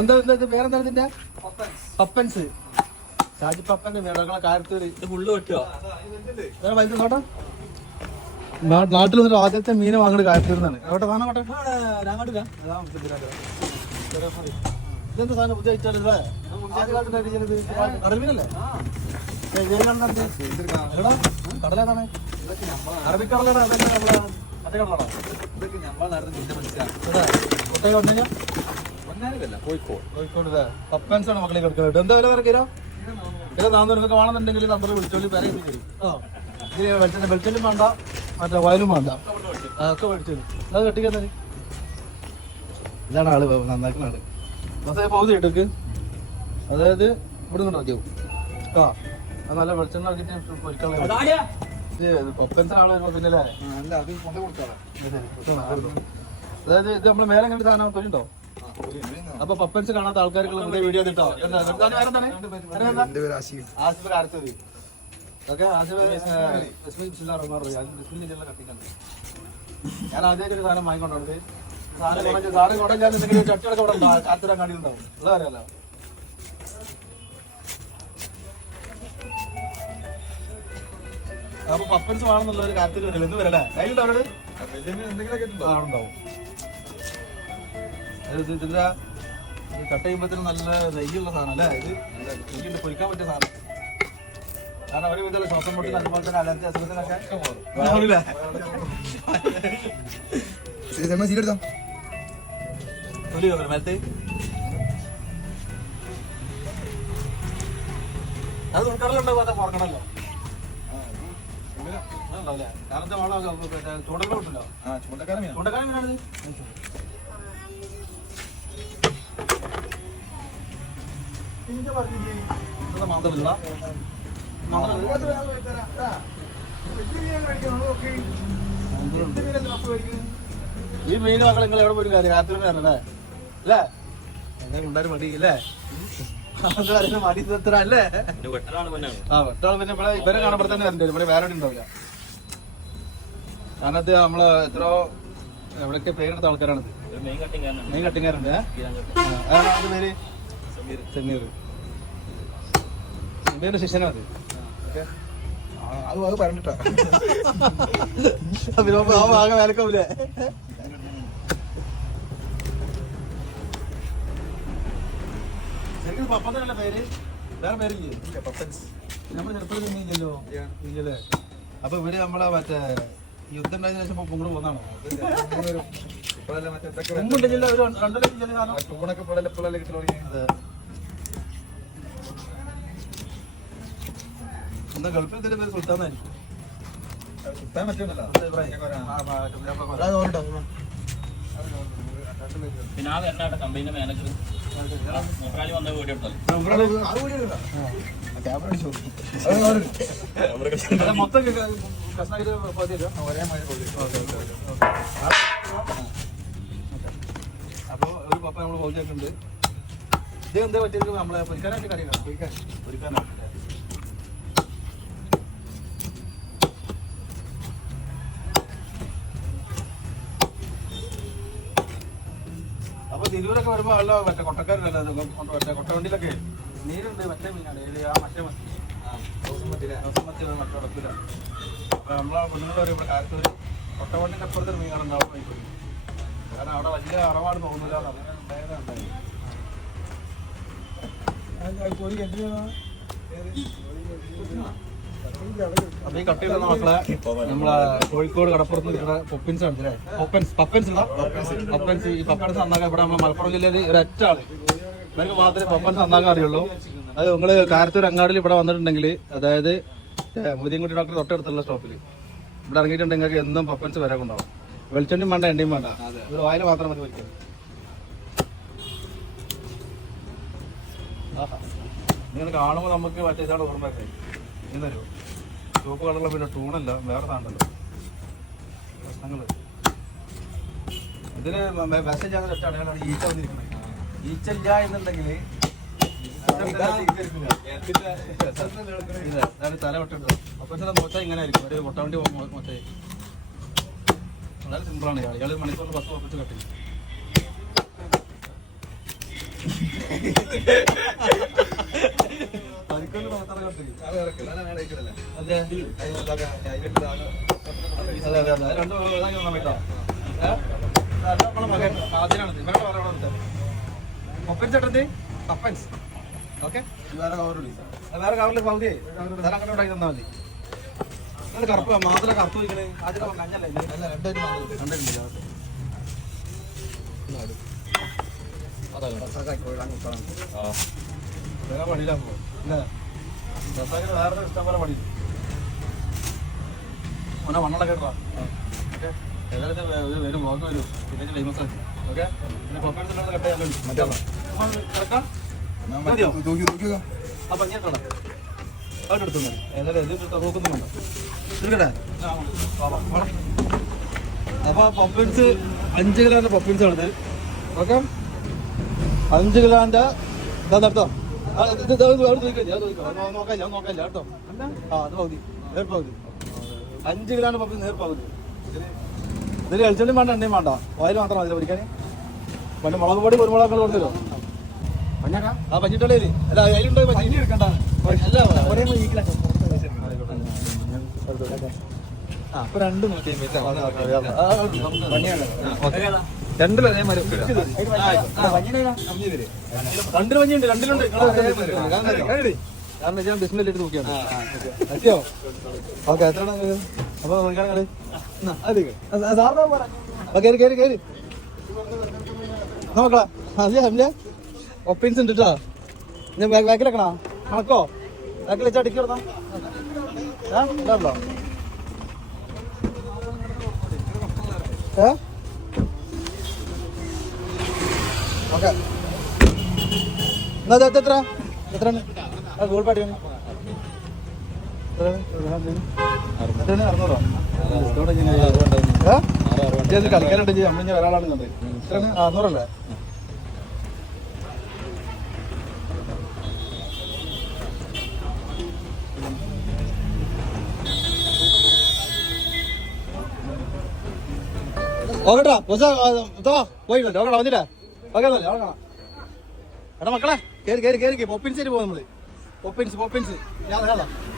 എന്താ എന്താ ഇത്? ഇതിന്റെ? പപ്പൻസ്. ഷാജി പപ്പന്റെ മേടകളെ കാര്യത്തിൽ ഇത് ഫുള്ള് വെട്ടുക. വൈദ്യുതി നോട്ടോ. നാട്ടിൽ വന്നിട്ട് ആദ്യത്തെ മീനെ വാങ്ങുന്ന കാര്യത്തിലാണ് എവിടെ സാധനം കോട്ടെ ഞാങ്ങോട്ടില്ല ഇതെന്താ സാധനം? പുതിയ വെച്ചാലേ കടൽമീനല്ലേ കടലാണ് അറബിക്കടലാണ് അതല്ല നമ്മളെ? മറ്റേ കടലാണോ? ഇതൊക്കെ നമ്മളെ നാട്ടിൽ നിന്റെ മനസ്സിലാണ് കോഴിക്കോട്. കോഴിക്കോട് പപ്പൻസ് ആണ് മക്കളെ കൊടുക്കുന്നത്. എന്താ വില വരെ വേണമെന്നുണ്ടെങ്കിൽ നമ്പർ വിളിച്ചോളി ഇതിന് വെളിച്ചെണ്ണ വെളിച്ചെണ്ണയും വേണ്ട മറ്റേ വയലും വേണ്ട. അത് കെട്ടിക്കുന്നത്. ഇതാണ് ആൾ നന്നാക്കുന്ന ആൾ മൊത്തം പൗതി ഇട്ടക്ക് അതായത് ഇവിടെ നിന്ന് ആ അത് നല്ല വെളിച്ചെണ്ണ ആക്കിയിട്ട് പൊരിക്കാനുള്ള ഇത്. പപ്പൻസ് ആൾ പിന്നെ അല്ലേ അത് അതായത് ഇത് നമ്മൾ മേലെ കണ്ട സാധനം തൊഴിലുണ്ടോ അപ്പൊ പപ്പൻസ് കാണാത്ത ആൾക്കാർക്ക് നമ്മുടെ വീഡിയോ കിട്ടോ? ആസിഫ്. അടുത്തത് ഓക്കെ ആസിഫ്. ഞാൻ ആദ്യമായിട്ട് ഒരു സാധനം വാങ്ങിക്കൊണ്ടത് സാധനം സാധനം എന്തെങ്കിലും ചട്ടിയൊക്കെ ഇവിടെ ഉണ്ടാവും. കാത്തിരാൻ കാണിയിട്ടുണ്ടാവും ഉള്ള കാര്യമല്ല. അപ്പൊ പപ്പൻസ് വേണമെന്നുള്ള ഒരു കാര്യത്തിൽ വരില്ല എന്ന് വരല്ലേ? കയ്യിലുണ്ടോ അവരോട്? എന്തെങ്കിലുമൊക്കെ ഉണ്ടാവും. ഇതിന്റെ ഇത് കട്ട് ചെയ്യുമ്പോഴത്തേനും നല്ല നെയ്യുള്ള സാധനം അല്ലേ? ഇത് നെയ്യുണ്ട് പൊരിക്കാൻ പറ്റിയ സാധനം. കാരണം അവർ വിധത്തിലുള്ള ശ്വാസം മുട്ടിന് അതുപോലെ തന്നെ അലർജി അസുഖത്തിനൊക്കെ കയറും മേലത്തെ. അത് ഉൾക്കടലുണ്ടാകും അതൊക്കെ പുറക്കണല്ലോ. ആ ചൂണ്ടക്കാരൻ ചൂണ്ടക്കാരൻ മീനാണിത്? മാത്രമില്ല ഈ മീൻ മക്കൾ നിങ്ങൾ എവിടെ പോയി കാര്യം? രാത്രി വരണേ അല്ലേ? എന്തായാലും കൊണ്ടാരും മടി അല്ലേ? മടി എത്ര അല്ലേ? ആ വെട്ടാൾ പിന്നെ ഇവിടെ ഇവരെ കാണുമ്പോൾ തന്നെ വരണ്ടേ ഇവിടെ വേറെ എവിടെയും ഉണ്ടാവില്ല. കാരണം ഇത് നമ്മൾ എത്രയോ എവിടെയൊക്കെ പേരെടുത്ത ആൾക്കാരാണിത്. മെയിൻ കട്ടിങ് കട്ടിങ്ങാരുണ്ട് പേര്? സെമീർ. സെമീറിന്റെ ശിഷ്യനാണ് അത് അത് പറഞ്ഞിട്ടാ. ആ ഭാഗം വേലക്കാവില്ലേ ശരിക്കും പപ്പത്തനല്ല പേര്? വേറെ പേരില്ലേ? പപ്പൻസ്. നമ്മൾ ചെറുപ്പത്തിൽ അപ്പൊ ഇവർ നമ്മളെ മറ്റേ യുദ്ധം ഉണ്ടായതിനു ശേഷം പൊങ്ങോട് പോന്നാണോ രണ്ടു ലക്ഷം ഒരു രണ്ടര കാരണം ടൂണൊക്കെ പിള്ളേരെ പിള്ളേരെ കിട്ടി തുടങ്ങി എന്നാ ഗൾഫിൽ ഇതിന്റെ പേര് സുൽത്താനായിരിക്കും കിട്ടാൻ പറ്റുമല്ലോ പിന്നെ ആ വരണ കമ്പനിന്റെ മാനേജർ മൂപ്പരാളി വന്ന വീഡിയോ എടുത്തല്ലോ മൊത്തം ഒരേ അപ്പൊ ഒരു പപ്പ നമ്മൾ പൗചാക്കുണ്ട് ഇത് എന്താ പറ്റിയത്? നമ്മളെ പൊരിക്കാനായിട്ട് കറിയാണ്? പൊരിക്കാനായിട്ട് തിരൂരൊക്കെ വരുമ്പോ അല്ല മറ്റേ കൊട്ടക്കാരല്ലേ മറ്റേ കൊട്ടവണ്ടിയിലൊക്കെ നീരുണ്ട് മറ്റേ മീനാണ്. ഏത്? ആ മറ്റേ മത്തി മറ്റേ ഉടക്കില്ല അപ്പൊ നമ്മളെ പെണ്ണുങ്ങൾ പറയും ഇവിടെ കാലത്ത് കൊട്ടവണ്ടിന്റെ അപ്പുറത്തൊരു മീൻ കടന്നാവും കാരണം അവിടെ വലിയ അറവാട് തോന്നില്ല അങ്ങനെ ഉണ്ടായത് ഉണ്ടായി കോഴിക്കോട് കടപ്പുറത്ത് ഇവിടെ പൊപ്പിൻസ് പൊപ്പൻസ് പപ്പൻസ് ഈ പപ്പൻസ് നന്നാക്കാൻ ഇവിടെ നമ്മളെ മലപ്പുറം ജില്ലയിൽ ഒരൊറ്റ ആൾ. ഇവർക്ക് മാത്രമേ പപ്പൻസ് നന്നാക്കാൻ അറിയുള്ളൂ. അത് നിങ്ങൾ കാരത്തൂർ അങ്ങാടിൽ ഇവിടെ വന്നിട്ടുണ്ടെങ്കിൽ അതായത് മുതിയൻകുട്ടി ഡോക്ടർ തൊട്ടടുത്തുള്ള സ്റ്റോപ്പിൽ ഇവിടെ ഇറങ്ങിയിട്ടുണ്ടെങ്കിൽ നിങ്ങൾക്ക് എന്നും പപ്പൻസ് വരെ കൊണ്ടാവും വെളിച്ചെണ്ണയും വേണ്ട എണ്ണയും വേണ്ട. ഒരു വായിൽ മാത്രം മതി നിങ്ങൾ കാണുമ്പോൾ നമുക്ക് മറ്റേ ഓർമ്മ ഇന്നൊരു ചുവപ്പ് കളറുള്ള പിന്നെ ടൂണല്ല വേറെ താണ്ടല്ലോ പ്രശ്നങ്ങൾ ഇതിന് മെസ്സേജ് ആണ് ഒറ്റ അടയാളാണ് ഈച്ച വന്നിരിക്കുന്നത് ഈച്ച ഇല്ല എന്നുണ്ടെങ്കിൽ തല വെട്ടുണ്ട് അപ്പൊ മൊച്ച ഇങ്ങനെ ആയിരിക്കും. ഒരു മുട്ടവണ്ടി മൊച്ച വളരെ സിമ്പിളാണ് ഇയാൾ ഇയാൾ മണിക്കൂറിൽ പത്ത് ഒപ്പിച്ച് കട്ടി പപ്പൻസ് ചേട്ടന്റെ പപ്പൻസ് ഓക്കെ വേറെ കവറുണ്ട് വേറെ കവറിൽ പകുതി വേറെ അങ്ങനെ ഉണ്ടാക്കി മതി അത് കറുപ്പ് മാത്രം കറുപ്പ് വയ്ക്കണേ ആദ്യം കഞ്ഞല്ലേ ഇത്? അല്ല രണ്ടായിട്ട് മാത്രം കണ്ടിട്ടില്ല വേറെ പണിയിലാകുമ്പോ ഇല്ല വേറെ ഇഷ്ടം പോലെ പണി. മോനെ മണ്ണള കേട്ടോ ഓക്കെ? ഏതായാലും ഇത് വേ- വരും വ്ളോഗ് വരും. പിന്നെ ഫേമസ് ആക്കി ഓക്കെ? പിന്നെ പപ്പൻസിലുള്ള കട്ട് ചെയ്യാൻ മറ്റേ കിടക്കാം ഞാൻ മതിയോ? മറ്റേ തൂക്കി തൂക്കിയോ അപ്പൊ ഞാൻ കള അവിടെ എടുത്തു ഏതായാലും ഇത് എടുത്ത് നോക്കുന്നുണ്ടോ എടുക്കട്ടെ അപ്പോൾ പപ്പിൻസ് അഞ്ച് കിലോന്റെ പപ്പിൻസ് ആണ് ഓക്കെ? അഞ്ച് കിലോന്റെ ഇതാ നടത്തോ ആ, നോക്കാം ഞാൻ നോക്കാം കേട്ടോ ആ അത് പകുതി. നേർപ്പകുതി അഞ്ച് കിലോന്റെ പപ്പി നേർപ്പകുതി ഇതിൽ എളിച്ചെണ്ണി വേണ്ട എണ്ണയും വേണ്ട. ഓയിൽ മാത്രം മതി പഠിക്കാനേ പിന്നെ മുളക് പൊടി കുരുമുളക് കൊടുത്തല്ലോ ആ പഞ്ഞിട്ടോളേ അല്ല അതിലുണ്ടോ പഞ്ഞി? എടുക്കണ്ട. അല്ല. ഒരേ രണ്ട് നൂറ്റി രണ്ടിലും അതേമാതിരി രണ്ടിൽ വഞ്ഞിണ്ട് രണ്ടിലുണ്ട്. കാരണം ഞാൻ ബിസിനസ് എടുത്ത് നോക്കിയാണ് എത്തിയോ ഓക്കെ. എത്ര അപ്പൊ നോക്കാണ് കേറി കേറി കേറി നോക്കളാ അതെ അല്ലേ ഒപ്പീൻസ് ഉണ്ട് കേട്ടോ ഞാൻ ബാക്കിലെക്കണോ കണക്കോ ബാക്കിൽ വെച്ചാൽ ടിക്കി കൊടുത്താ ഏ? എത്ര? എത്രയാണ് ആ ഗൂഗിൾ പേ അടിക്കണം നമ്മളിങ്ങനെ ഒരാളാണ് ഓക്കെട്ടാ പോയി ഇതോ പോയില്ല ഓക്കെ വന്നില്ലേ? ഓക്കെ അല്ലേ ഓക്കെ എടാ മക്കളെ. കേറി കേറി കേറി പോപ്പിൻസ് പോകും നമ്മൾ. പോപ്പിൻസ് പോപ്പിൻസ് ഞാൻ.